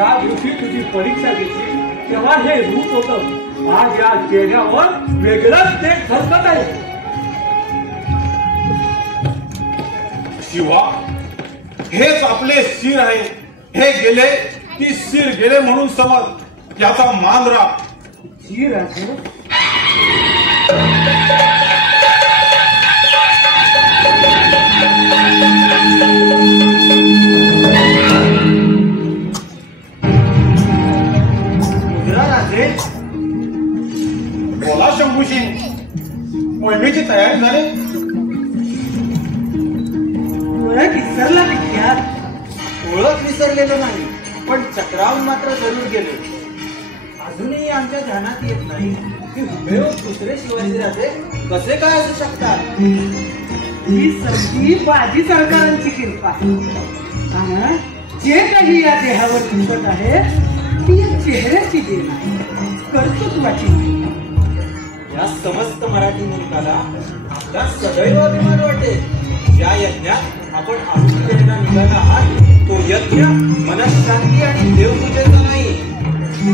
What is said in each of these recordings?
ज्या दिवशी तुझी परीक्षा घेतली तेव्हा हे रूप होतं, आज या चेहऱ्यावर वेगळंच ते झलकत आहे. शिवा, हेच आपले शिर आहे. हे गेले की शिर गेले म्हणून समज, याचा मान राख. शिर आहे राजे. बोला शंभूशी, मोहिमेची तयारी झाली? ओळख विसरला विख्यात? ओळख विसरलेलं नाही, पण चक्रावून मात्र जरूर गेलो. अजूनही आमच्या ध्यानात येत नाही की हुबेहूब दुसरे शिवाजीराजे कसे काय असू शकतात. ही सगळी बाजी सरकारांची कृपा. आणि जे काही या देहावर दिसत आहे ती या चेहऱ्याची देण आहे, कर्तृत्वाची नाही. या समस्त मराठी मुलकाला आपला सदैव अभिमान वाटेल. ज्या यज्ञात आपण आहुती द्यायला निघाला आहात तो यज्ञ मनशांती आणि देवपूजेचा नाही,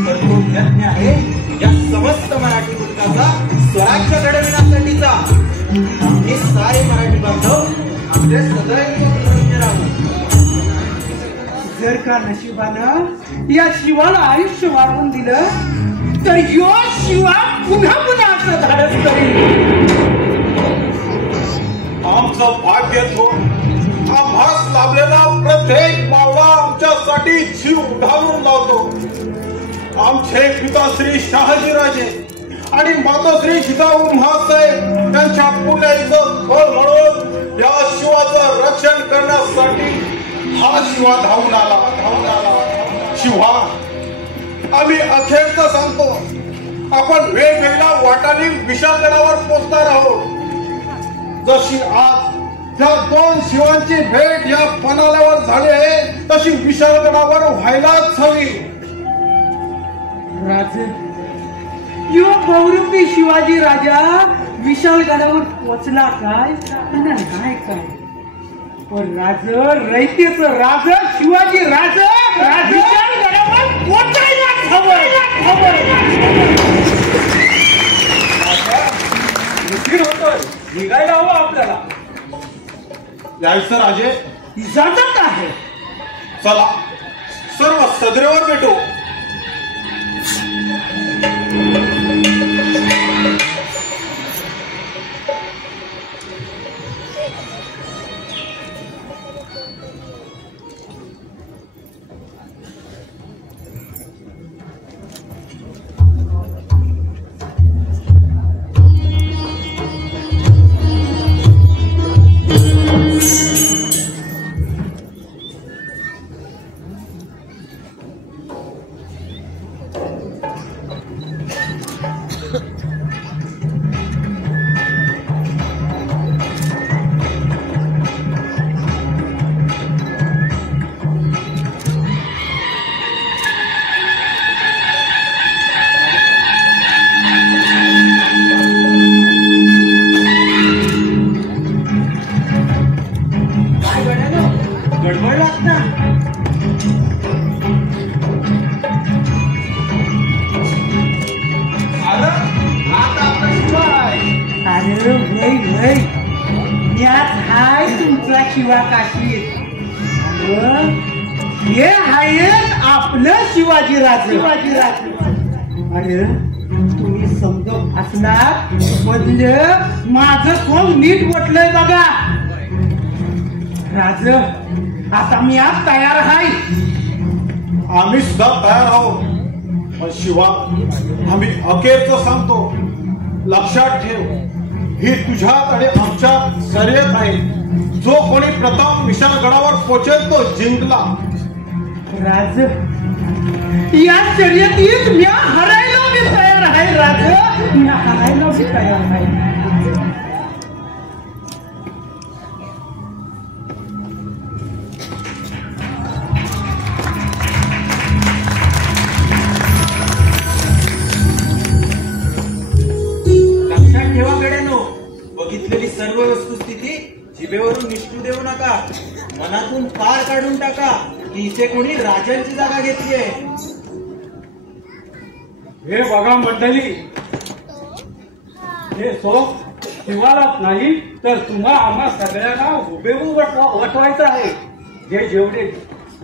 तर तो यज्ञ आहे या समस्त मराठी मुलकाचा स्वराज्य घडविण्यासाठीचा. आम्ही सारे मराठी बांधव आपले सदैव कृतज्ञ राहू. जर का नशिबानं या शिवाला आयुष्य वाढवून दिलं तर यो शिवा पुन्हा पुन्हा असं धाडस करेल. आमचं भाग्य तो आम्हास लाभलेला प्रत्येक मावळा आमच्यासाठी जीव उधारून लावतो. आमचे पिताश्री शहाजीराजे आणि माताश्री जिजाऊ महासाहेब यांच्या पुण्याईचं फळ म्हणून या शिवाचं रक्षण करण्यासाठी हा शिवा धावून आला. शिवा, आम्ही अखेरचं सांगतो, आपण वेगवेगळ्या वाटांनी विशाळगडावर पोहोचणार आहोत. जशी आज त्या दोन शिवांची भेट या पणाल्यावर झाली आहे तशी विशाळगडावर व्हायलाच हवी. राजे, यो बहुरूपी शिवाजी राजा विशाळगडावर पोचला काय नाही काय, पण राज रयतेच राज शिवाजी राज विशाळगडावर पोचायलाच हवं. उशीर होतोय, निघायला हवं आपल्याला. यायचं राजे? इजाजत आहे. चला, सर्व सदरेवर भेटू. शिवा काशी हे आहेत आपलं शिवाजी राजे. अरे तुम्ही समजत असणार बदले माझं कोण नीट म्हटलंय बघा. राज, आता मी आज तयार आहे. आम्ही सुद्धा तयार आहोत. पण शिवा, आम्ही अखेरचं सांगतो, लक्षात ठेव, ही तुझ्यात आणि आमच्यात शर्यत आहे. जो कोणी प्रथम विशाळगडावर पोहोचेल तो जिंकला. राज, या शर्यतीत मी हरायला मी तयार आहे. राज, मी हरायला मी तयार आहे. लक्षात ठेवा गड्यानो, बघितलेली सर्व वस्तुस्थिती जिभेवरून निष्ठू देऊ नका, मनातून पार काढून टाका. इथे कोणी राजांची जागा घेतली आहे. हे बघा मंडळी, हे शिवालाच नाही तर तुम्हा आम्हा सगळ्यांना हुबेहूब वटवायचं आहे. जे जेवढे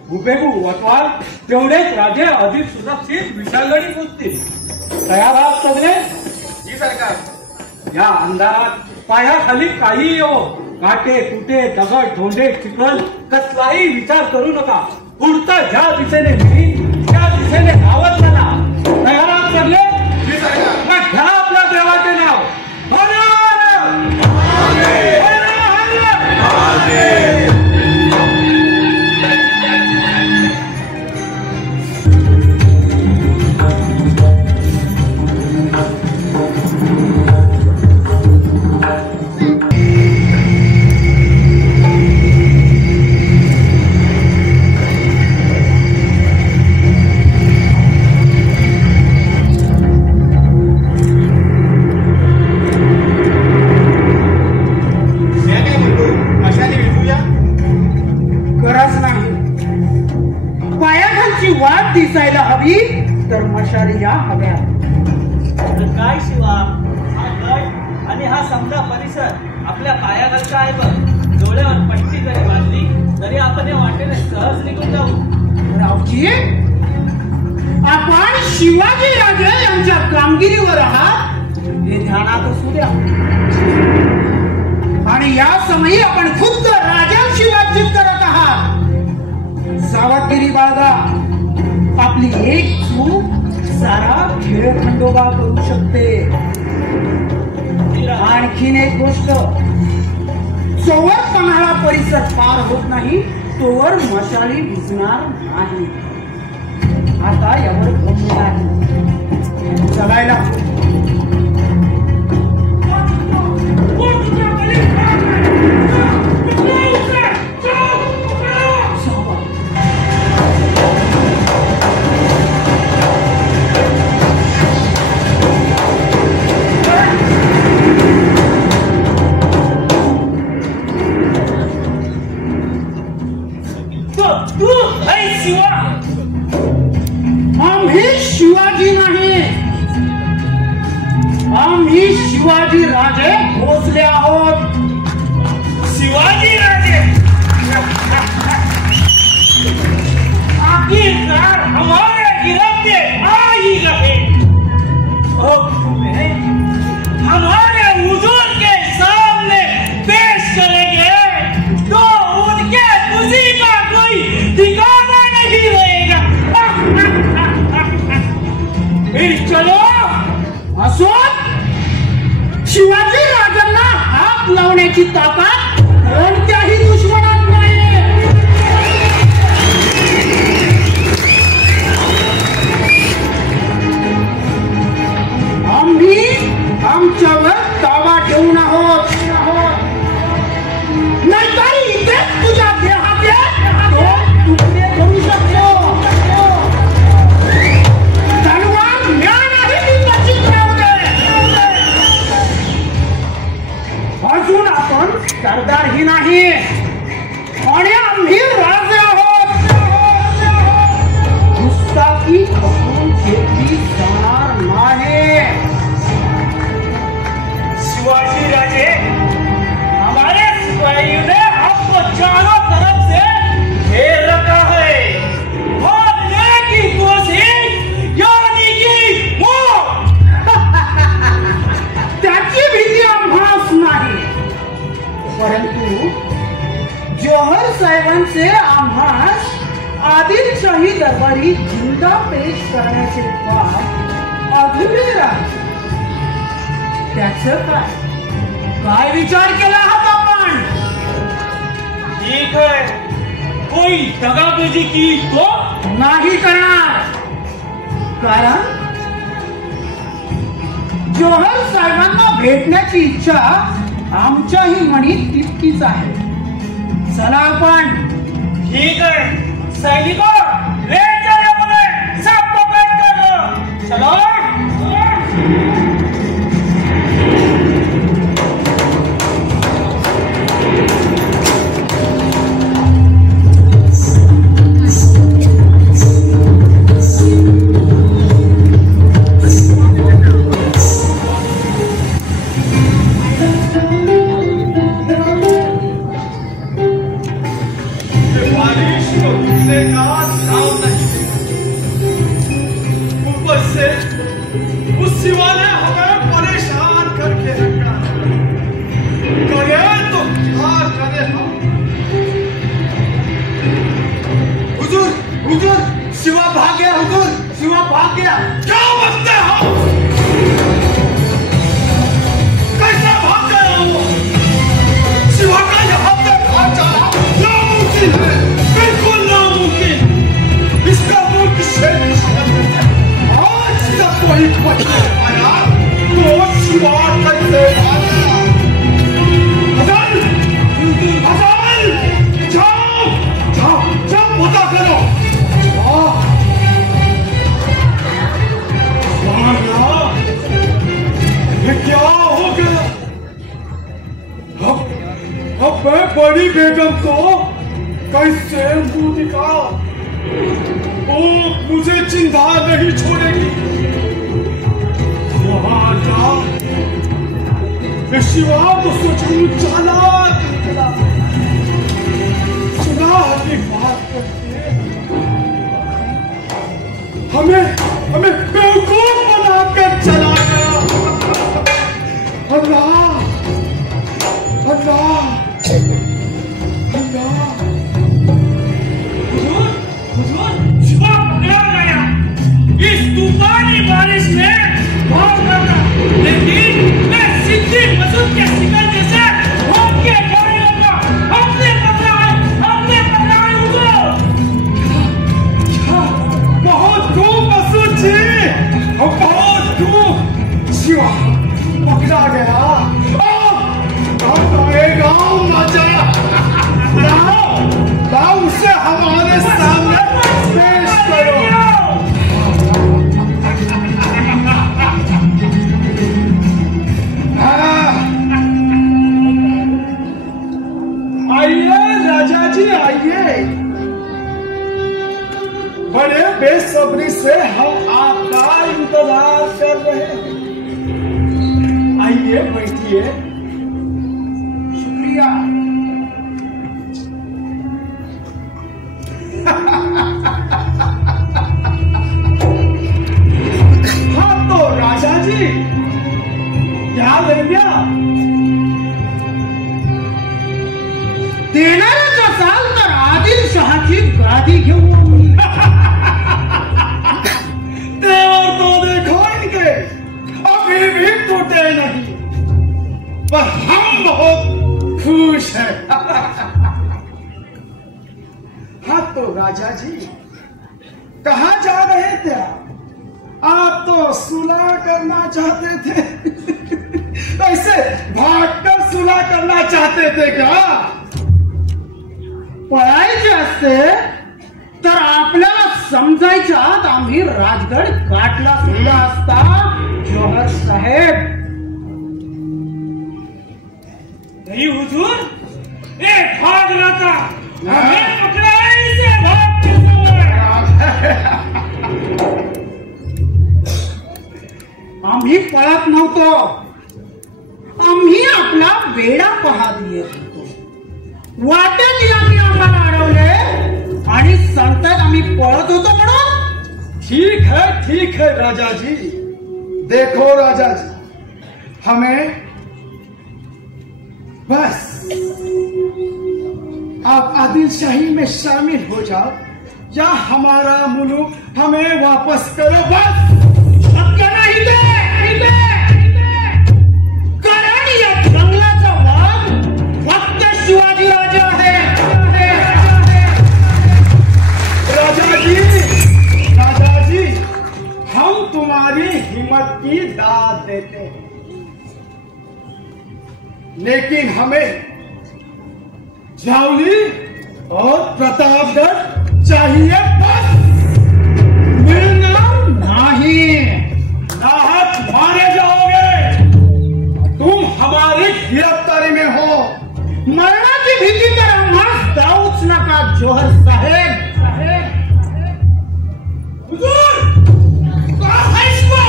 हुबेहूब वटवाल तेवढेच राजे अधिक सुरक्षित विशालगडी पोचतील. तयार आहात सगळे? जी सरकार. या अंधारात पायाखाली काही येवो, काटे कुटे दगड धोंडे चिखल कसलाही विचार करू नका. पुढचा ज्या दिशेने नेईल त्या दिशेने धावत चला. तयार आहात सगळे? जी सरकार. मग घ्या आपल्या देवाचे नाव. दिसायला हवी तर मशाली या हव्या. काय शिवा, हा गड आणि हा समजा परिसर आपल्या पायाखालचा आहे बघ. डोळ्यावर पट्टी जरी बांधली तरी आपण या वाटेने सहज निघून जाऊ. रावजी, आपण शिवाजी राजे यांच्या कामगिरीवर आहात हे ध्यानात असू द्या. आणि या समयी आपण खुद्द राजांशी बातचीत करत आहात. सावधगिरी बाळगा. आपली एक चूक सारा खेळ खंडोबा करू शकते. आणखीन एक गोष्ट, जोवर पन्हाळा परिसर पार होत नाही तोवर मशाली विझणार नाही. आता यावर गमू नाही. चलायला शिवाजी नाही, आम्ही शिवाजी राजे भोसले आहोत. शिवाजी राजे आखिरकार हमारे गिरफ्ते आ ही गए. तुम्हें हमारे हुजूर के सामने पेश करेंगे तो उनके खुशी का कोई ठिकाना नहीं रहेगा. फिर चलो. असोत, शिवाजी राजांना हात लावण्याची ताकद कोणत्याही दुश्मनात नाही. आम्ही आमच्यावर दावा ठेवून आहोत. नाहीतर इथेच तुझ्या देहाचे तुकडे करू शकतो. अजून आपण सरदारही नाही आणि आम्ही राजे आहोत. गुस्ताखी करून घेतली जाणार नाही. शिवाजी राजे, हमारे सिपाहियों ने आपको चारों तरफ से घेर रखा है. भागने की कोशिश यानी कि मौत. त्याची भीती आम्हास नाही, परंतु जोहर साहेबांचे आम्हास आदिलशाही दरबारी जिंदा पेश करण्याचे काम अधुरे राहिले. त्याचं काय विचार केला आहात आपण? ठीक है, कोई दगाबाजी की तो नाही करणार. कारण जोहर साहेबांना भेटण्याची इच्छा आमच्याही मनात तितकीच आहे. चला आपण. ठीक है सैनिकों, ले चलो उन्हें, सब पकड़ कर लो. चलो. हुजूर, शिवा भाग गया हुजूर, शिवा भाग गया। क्या बकते हो? कैसे भाग गया वो? शिवा का यहाँ से भाग जाना नामुमकिन है, बिल्कुल नामुमकिन। इसका मुल्क शेर आज तक कोई बच नहीं पाया, तो शिवा कैसे भागा? हसन, हसन, जाओ, जाओ, जाओ पता करो। ये क्या हो गया? अब मैं बड़ी बेगम को कैसे मुंह दिखा? वो मुझे चिंता नहीं छोड़ेगी। वहां जा, शिवा तो सोचू चालाक निकला, सुना की बात करके हमें बेवकूफ बनाकर चला गया। अल्लाह, अल्लाह, अल्लाह। हुजूर, हुजूर, शिवा पकड़ा गया इस तूफानी बारिश में भाग करना, लेकिन मैं सिद्धि मसूद के शिकल जैसे भाग के जाने लगा। हमने पकड़ा है हुजूर। बहुत खूब मसूद जी, बहुत खूब। शिवा पकड़ा गया। गाँव मजा लाओ, उसे हमारे सामने पेश करो। आइए राजा जी, आइए। बड़े बेसब्री से हम आपका इंतजार कर रहे हैं। आइए बैठिए। शुक्रिया। हाँ तो राजा जी, क्या ले गया? देणारच असाल तर आदिलशहाची गादी घेऊन तेवर तो देखो इनके, अभी भी टूटे नहीं, पर हम बहुत खुश हैं। हाँ तो राजा जी, कहाँ जा रहे थे आप? तो सुलह करना चाहते थे। ऐसे भागकर सुलह करना चाहते थे क्या? पळायचे असते तर आपल्याला समजायच्या आत आम्ही राजगड गाठला सुद्धा असता जोहर साहेब। नहीं हुजूर, एक भाग रहा था, हमें पकड़ा इसे भागते समय। आम्ही पळत नव्हतो, आम्ही आपला वेडा पाहत येत होतो। वाटेत यांनी आम्हाला अडवले आणि सांगतात आम्ही पळत होतो म्हणून। ठीक है राजा जी। देखो राजा जी, हमें बस आप आदिलशाही में शामिल हो जाओ या हमारा मुल्क हमें वापस करो। बस शक्य नाही ते, कारण या जंगलाचा वाघ फक्त शिवाजी राजा आहे। राजा जी, हम तुम्हारी हिम्मत की दाद देते हैं, लेकिन हमें जावली और प्रतापगढ़ चाहिए। बस मिळणार नाही। नाहक मारे जाओगे। तुम हमारी गिरफ्तारी में हो। मरणाची भीती तर आम्हास दाऊच नका जोहर साहेब। हुजूर, कहाँ है शिवा?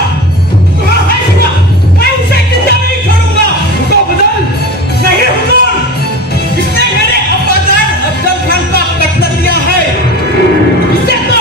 कहाँ है शिवा? मैं उसे जिंदा नहीं छोड़ूंगा। तो बदल नहीं हुजूर, इसने मेरे अब्बाजान अफजल खान का कत्ल किया है। इसे तो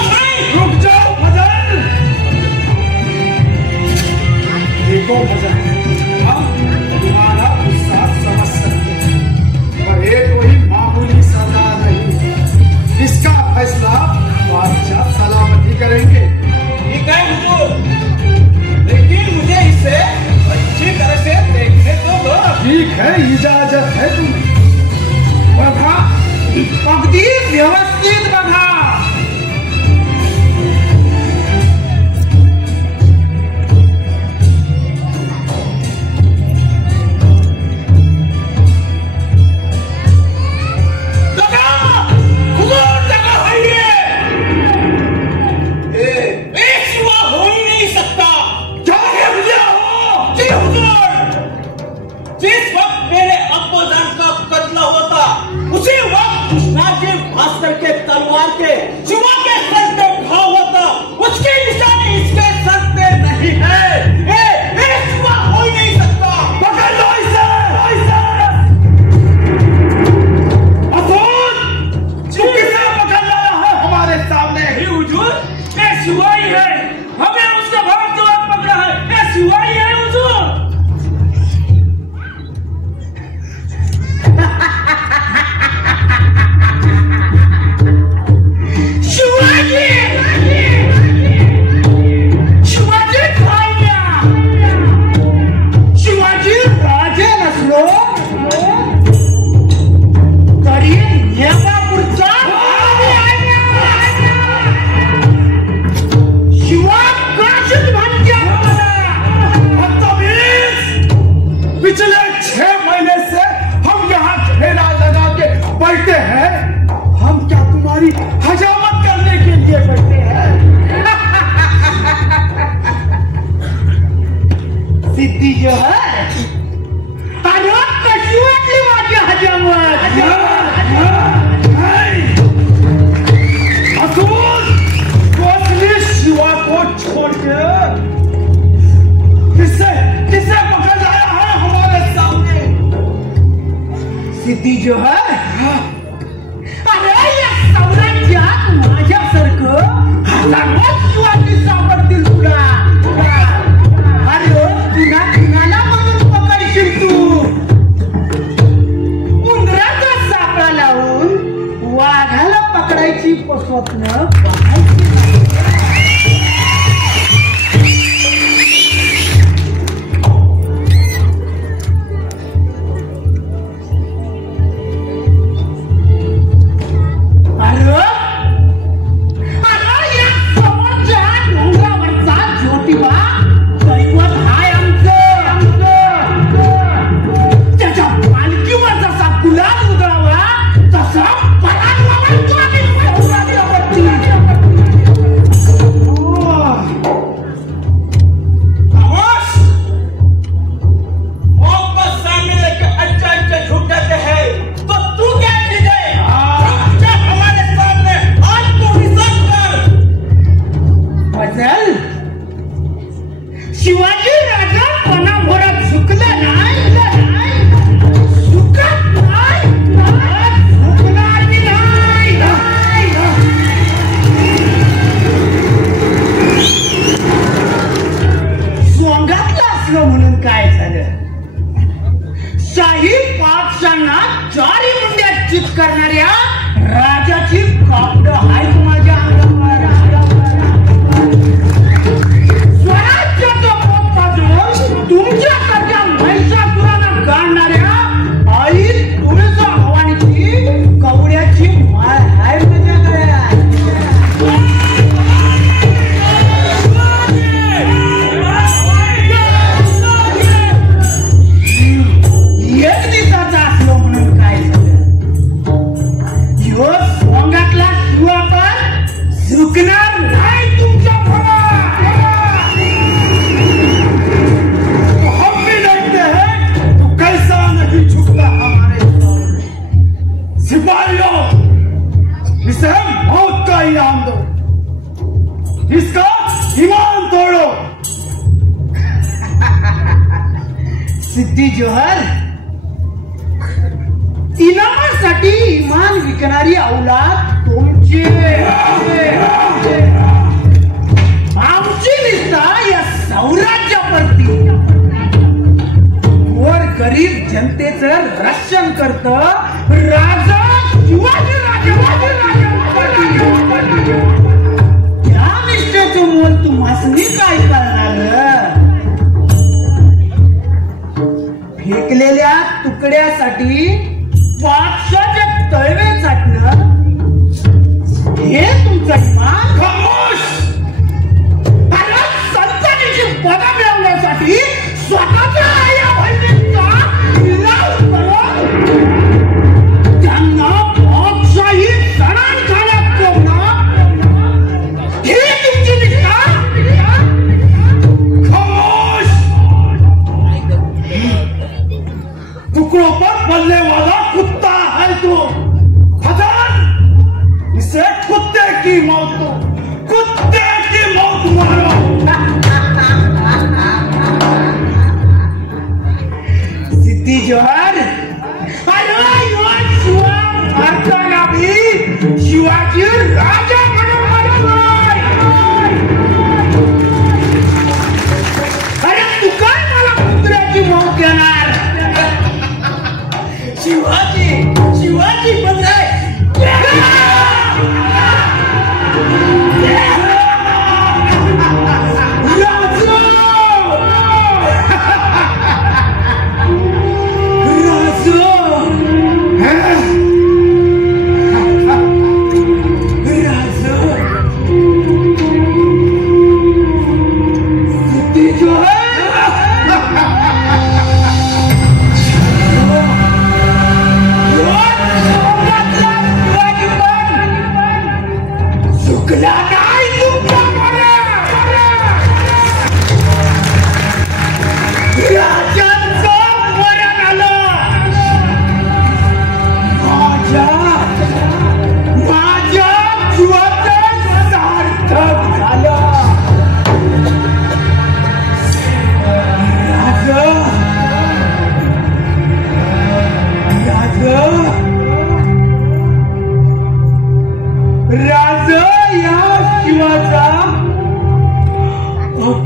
शिवाई है, हमें उसका भाग जो पकड़ा है, ये शिवाई है हुजूर। शिवाजी शिवाजी राजे नसलो तरी नेमापूरचा शिवा काशीत भांड्या पिछले 6 महीने से हम यहाँ घेरा लगा के बैठे हैं। हम क्या तुम्हारी हजामत करने के लिए बैठे हैं? सिद्धी जो है अरे कशी वाटली माझी हजामत? शिवा को छोड़ के किसे पकड़ लाया है हमारे सामने? सिद्धी जो है अरे या साम्राज्यात माझ्यासारखं हजारो शिवाजी सापडतील तुला। अरे कुणाला म्हणून पकडशील तू? उंदराचा सापळा लावून वाघाला पकडायची स्वप्न बघायची करणाऱ्या राजाची कापड हाय माझ्या अंगावर। स्वराज्याचा पोत पाजून तुमच्याकडच्या महिषासुराला गाडणाऱ्या आई तुळजा भवानीची कवड्याची माळ हाय माझ्याकडे। एक दिवसाचा असलो म्हणून काय सोंगातला शिवा पण झुकणार नाही तुमच्या हम भी लड़ते हैं तो कैसा नहीं झुकता हमारे सिपाहियों। इसे मौत का इनाम दो, इसका ईमान तोड़ो। सिद्धी जोहर इनामासाठी इमान विकणारी औलाद तुमची आमची निष्ठा या साम्राज्यावरती वर गरीब जनतेचं रक्षण करत राजा शिवाजी त्या निष्ठेचं मोल तुम्हासनी काय करणार? फेकलेल्या तुकड्यासाठी बादशाच्या तळवे चाटणं हे तुमचं इमान? खामोश! अरे संतानीची पदं मिळवण्यासाठी स्वतःच्या आया बहिणींचा विलास करून त्यांना बादशाही सणांखान्यात ठेवणं ही तुमची निष्ठा? खामोश! टुकड़ों पर पलने वाला कुत्ता है तू। खजान, इसे कुत्ते की मौत दो, कुत्ते की मौत मारो। सिद्धी जोहर अरे शिवा मारताना भी शिवाजी राजा म्हणून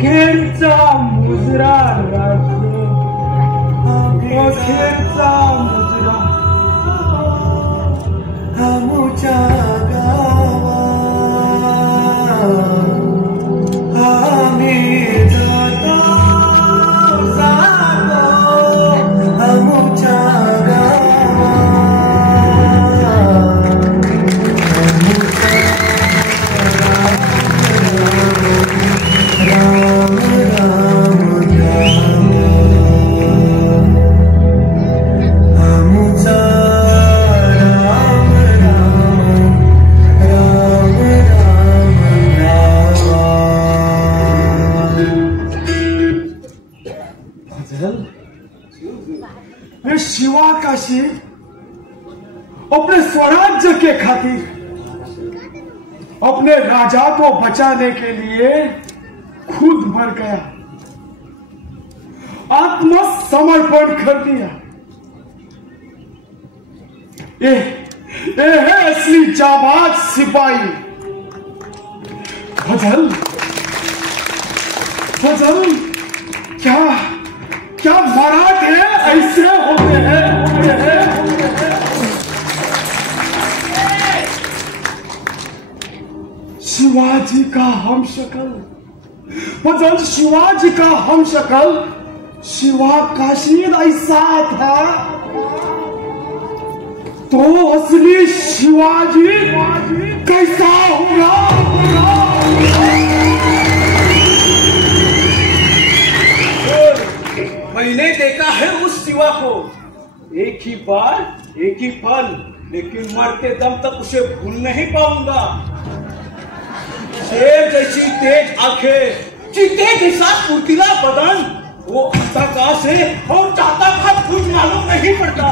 अखेरचा मुजरा लागतो, अखेरचा मुजरा आमच्या गावात आम्ही जातो आमच्या शिवा काशी अपने स्वराज्य के खातिर अपने राजा को बचाने के लिए खुद मर गया, आत्मसमर्पण कर दिया। ये है असली जाबाज सिपाही। फजल फजल क्या क्या मराठे ऐसे होते हैं। शिवाजी का हम शक्ल, फजल शिवाजी का हम शक्ल शिवा काशी ऐसा था तो असली शिवाजी कैसा होगा। मैंने देखा है उस शिवा को, एक ही बार एक ही पल, लेकिन मरते दम तक उसे भूल नहीं पाऊंगा। शेर जैसी तेज आंखें, चीते जैसा फुर्तीला बदन, वो आता कहां से और चाहता था कुछ मालूम नहीं पड़ता।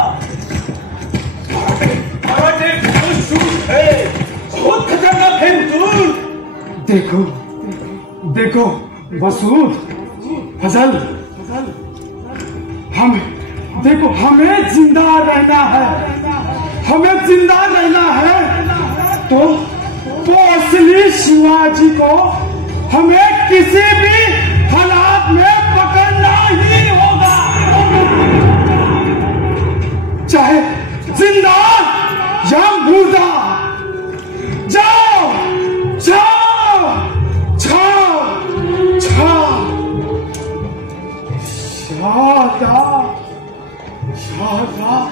मराठे बहुत शूर है, बहुत खतरनाक है हुजूर। देखो देखो मसूद, फजल देखो हमें जिंदा रहना है, हमें जिंदा रहना है तो असली शिवाजी को हमें किसी भी हालात में पकड़ना ही होगा, चाहे जिंदा या मुर्दा। जाओ जाओ जाओ जाओ शाबाश शाबाश।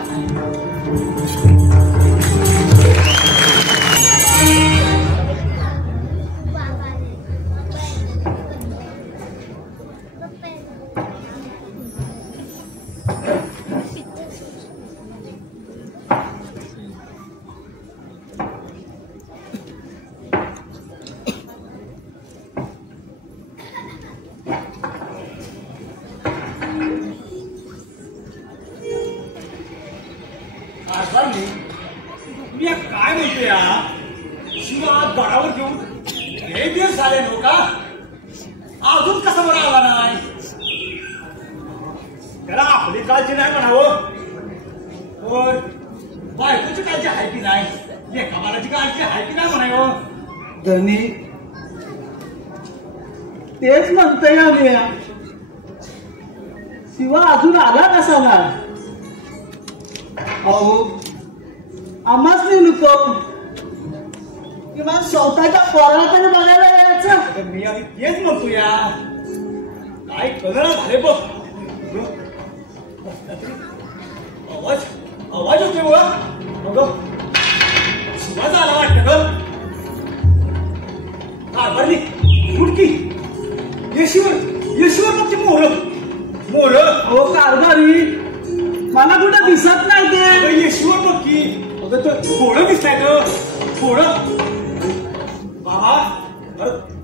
मी काय म्हणते या शिवा गडावर घेऊन हे दिवस झाले नो का, अजून कसा बरा आला नाही? त्याला आपली काळजी नाही म्हणावं, बायकोची काळजी आहे की नाही, एका बालाची काळजी आहे की नाही म्हणावं? धनी तेच म्हणतोय आम्ही, शिवा अजून आला कसा ना? अहो आम्हाच नाही नको किंवा स्वतःच्या पोराला तरी बघायला यायचं। मी आधी तेच म्हणतो या, काय कळलं झाले बघ, आवाज आवाज होते बघ, शिवाचा आला वाटतं ग, कारभारली फुटकी येशीवर तुमची मोर मोर। अहो कारभारी मला कुठं दिसत नाही ते, येशीवर नक्की थोडं दिसतंय ग थोडं। बाबा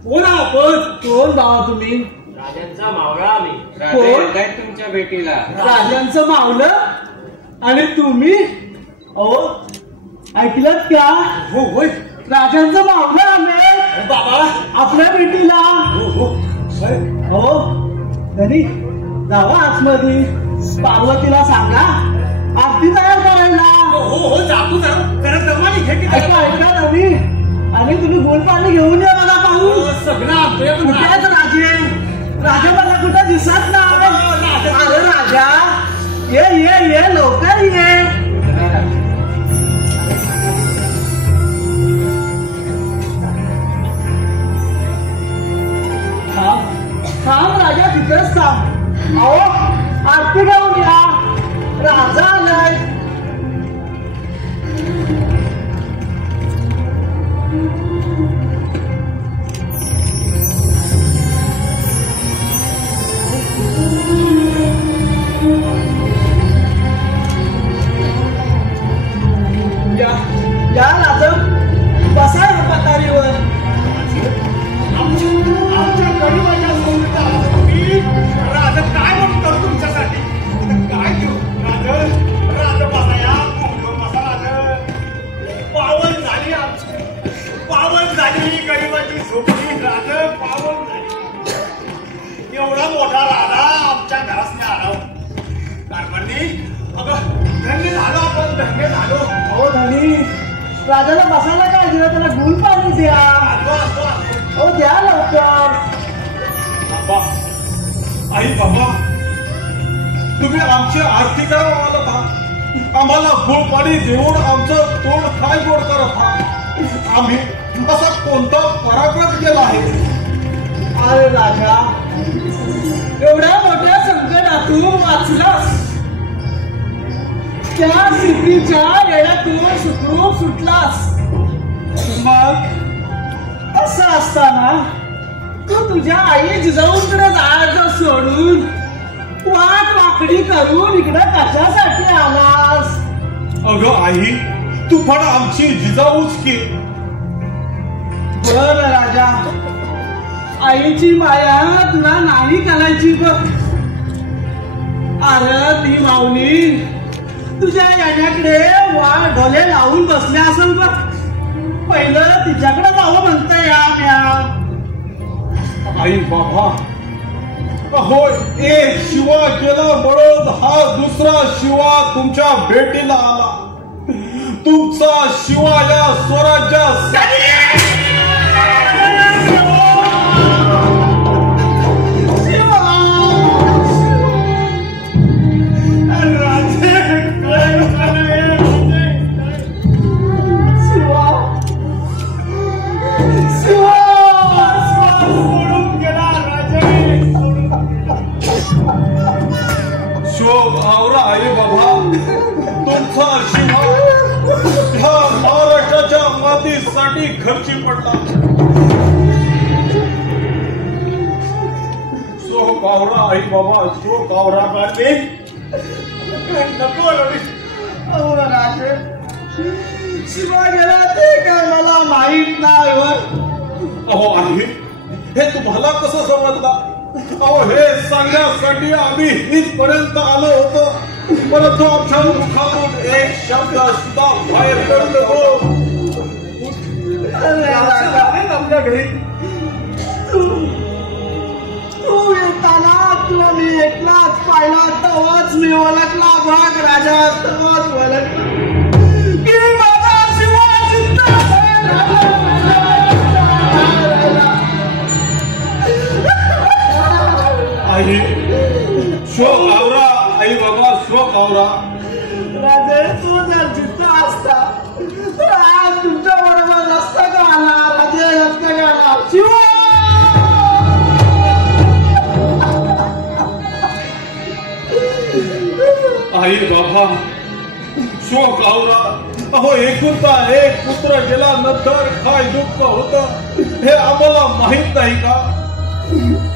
कोण आपण, कोण बाबा तुम्ही? राजांचा मावळा आम्ही, कोण? काय तुमच्या भेटीला राजांचं मावलं आणि तुम्ही? अहो ऐकलं का? हो होय राजांचं मावलं आम्ही बाबा आपल्या भेटीला। हो हो हो धनी जावा आतमध्ये, पार्वतीला सांगा आरती तयार करायला। हो हो जातो जरा दमानी घे की ऐका रवी, आणि तुम्ही गोल पाणी घेऊन या मला पाहून। सगळं आपल्या कुठे आहेत राजे? राजा मला कुठं दिसत नाही. अरे राजा ये ये ये लवकर ये. थांब राजा तिथेच थांब. अहो आरती गाऊन या, राजा आलाय. या राजा बसा या पतारीवर. आमच्या गरीबाच्या सोबत आला तुम्ही. राजा काय म्हणतो तुमच्यासाठी? काय देऊ राजा बसा या. बसा राजा. पावन झाली आमची, पावन झाली ही गरीबाची झोपडी. राजा पावन झाली. एवढा मोठा राजा आमच्या घरासने आला. कारभारनी अगं धन्य झालो आपण, धन्य झालो. हो धनी, राजाला बसायला काय दिलं? त्याला गुल पाणी द्या. हो द्या लवकर. बाबा, आई बाबा, तुम्ही आमची आरती करा आलात आहात. आम्हाला गोड पाणी देऊन आमचं तोंड काय गोड करत आहात. आम्ही असा कोणता पराक्रम केला आहे? अरे राजा, एवढ्या मोठ्या संकटातून वाचलास. त्या सिद्धीच्या येण्यातून सुखरूप सुटलास. मग असं असताना तू तुझ्या आई जिजाऊंकडे जायचं सोडून वाट वाकडी करून इकडे कशासाठी आलास? अगं आई, तू पण आमची जिजाऊच की. बर राजा, आईची माया तुला नाही करायची बघ. अरे ती माऊली तुझ्या येण्याकडे वाट ढोले लावून बसले असेल बघ. पहिलं तिच्याकडे जावं म्हणतंय या. आई बाबा, अहो एक शिवा गेला म्हणून हा दुसरा शिवा तुमच्या भेटीला आला. तुमचा शिवा या स्वराज्यात आवरा. आई बाबा, तुमचा शिवा ह्या महाराष्ट्राच्या मातीसाठी खर्ची पडला. शोक आवरा आई बाबा, शोक आवरा. काढले नको रवी. अहो राजे, शिवा गेला ते काय मला माहित नाही. अहो आहे हे तुम्हाला कसं समजलं? अहो हे सांगण्यासाठी आम्ही इथपर्यंत आलो होतो, परंतु आमच्या मुखातून एक शब्द सुद्धा बाहेर पडलो. आपल्या घरी तू येताना तुला मी एकलाच पाहिला, तेव्हाच मी ओळखला बघ राजा. तेव्हाच ओळखला की माझा शिवा जिंदा आई. शोक आवरा आई बाबा, शोक आवरा. राजे, तू जर जिद्द असता तर आज तुमच्या बरोबर नसता का आला? राजे नसता का आला? शिवा आई बाबा, शोक आवरा. अहो एकुलता एक पुत्र गेला नंतर काय दुःख होतं हे आम्हाला माहित नाही का?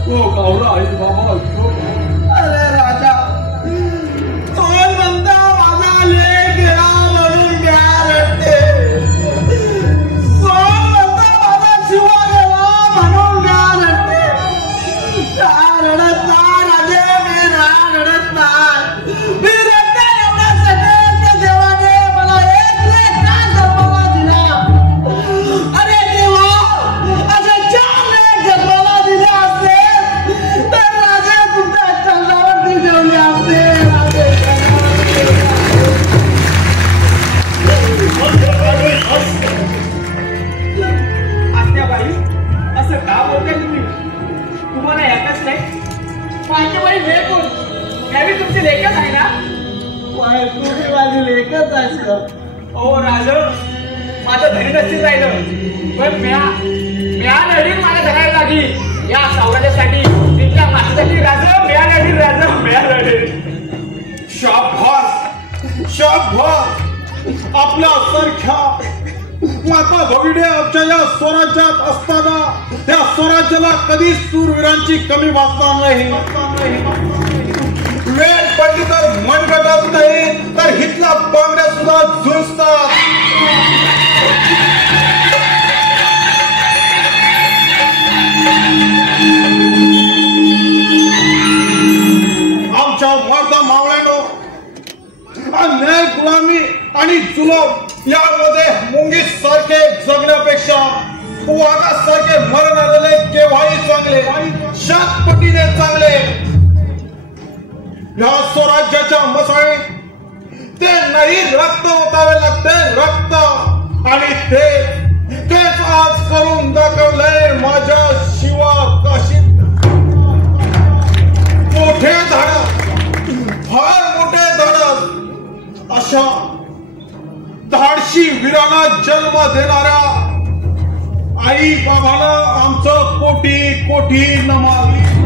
शोक आवरा आई बाबा, शोक. अरे राजा, कोण म्हणता माझा लेक गेला म्हणून घ्या रडते? कोण म्हणता माझा शिवा गेला म्हणून घ्या रडते? रडत नाही राजे, मी रडत नाही. मी रडते एवढ्यासाठी त्या देवाने मला एक लेक का जन्माला दिला. अरे देवा, असे 4 लेक जन्माला दिले असते तर राजे तुमच्या चंद्रावरती ठेवले असते. आत्याबाई, असं का बोलताय तुम्ही? तुम्हाला याकच नाही बाई लेकून त्यावेळी तुमची लेखच आहे ना? तुम्ही माझी लेखच आहेस का? ओ राज, माझं घरी नसतील राहिलं पण म्या नडीन मला धरायला लागी या सावराज्यासाठी तिथल्या माणसासाठी राज म्या नडीन. शाबास शाबास. आपल्यासारख्या माता भगिनी आमच्या या स्वराज्यात असताना त्या स्वराज्याला कधीच सूरवीरांची कमी भासणार नाही. वेळ पडली तर मनगटात नाही तर हितला बांगड्या सुद्धा झुंजतात. आमच्या मर्द मावळ्यानो अन्याय, गुलामी आणि जुलम यामध्ये मुंगीस सारखे जगण्यापेक्षा वाघासारखे मरण आलेले केव्हाही चांगले, 100 पटीने चांगले. या स्वराज्याच्या मसाळीत ते नाही रक्त ओतावे लागते, रक्त. आणि तेच आज करून दाखवलंय माझ्या शिवा काशीत. मोठे धाडस, फार मोठे धाडस. अशा धाडशी वीरांना जन्म देणाऱ्या आई बाबाला आमचं कोटी कोटी नमन.